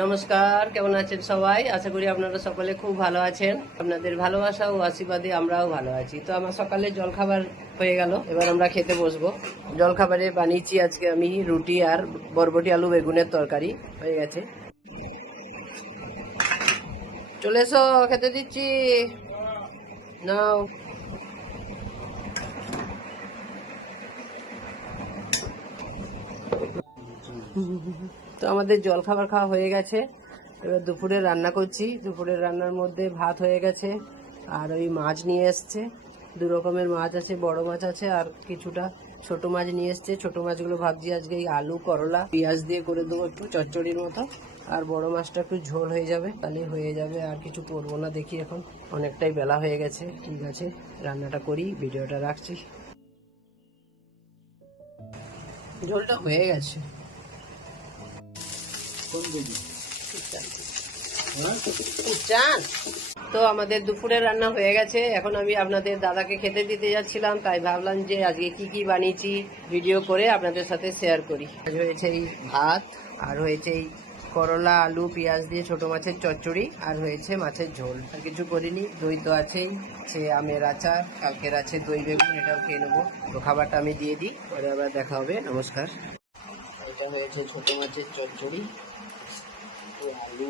নমস্কার, কেমন আছেন সবাই? আশা করি আপনারা সকলে খুব ভালো আছেন। আপনাদের ভালোবাসা ও আশীর্বাদে আমরাও ভালো আছি। তো আমার সকালে জলখাবার হয়ে গেল, এবার আমরা খেতে বসবো। জলখাবারে বানিয়েছি আজকে আমি রুটি আর বরবটি আলু বেগুনের তরকারি হয়ে গেছে। চলে এসো, খেতে দিচ্ছি, নাও। তো আমাদের জলখাবার খাওয়া হয়ে গেছে, এবার দুপুরে রান্না করছি। দুপুরের রান্নার মধ্যে ভাত হয়ে গেছে, আর ওই মাছ নিয়ে এসছে, দু রকমের মাছ আছে, বড় মাছ আছে আর কিছুটা ছোট মাছ নিয়ে এসছে। ছোট মাছগুলো ভাবছি আজকে এই আলু করলা পেঁয়াজ দিয়ে করে দেবো একটু চচ্চড়ির মতো, আর বড় মাছটা একটু ঝোল হয়ে যাবে, তাহলে হয়ে যাবে। আর কিছু করবো না, দেখি এখন অনেকটাই বেলা হয়ে গেছে। ঠিক আছে, রান্নাটা করি, ভিডিওটা রাখছি। ঝোলটা হয়ে গেছে। চান তো আমাদের দুপুরের রান্না হয়ে গেছে। এখন আমি আপনাদের দাদাকে খেতে দিতে যাচ্ছিলাম, তাই ভাবলাম যে আজকে কি কি বানিয়েছি ভিডিও করে আপনাদের সাথে শেয়ার করি। আজ হয়েছে এই ভাত, আর হয়েছে এই করলা আলু পেঁয়াজ দিয়ে ছোট মাছের চচ্চড়ি, আর হয়েছে মাছের ঝোল। আর কিছু করিনি। দই তো আছেই, সে আমের আচার, কালকের আছে দই বেগুন, এটাও খেয়ে নেবো। তো খাবারটা আমি দিয়ে দিই, পরে আবার দেখা হবে। নমস্কার। এটা হয়েছে ছোট মাছের চচ্চড়ি, আলু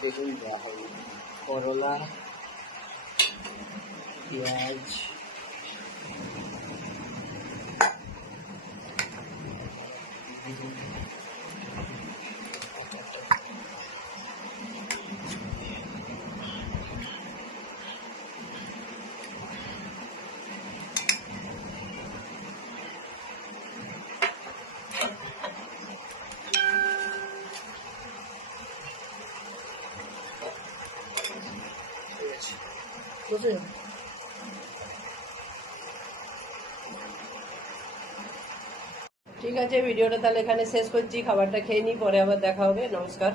বেগুন দেওয়া হবে, করলা পেঁয়াজ, ঠিক আছে, ভিডিওটা তাহলে এখানে শেষ করছি। খাবারটা খেয়ে নিই, পরে আবার দেখা হবে। নমস্কার।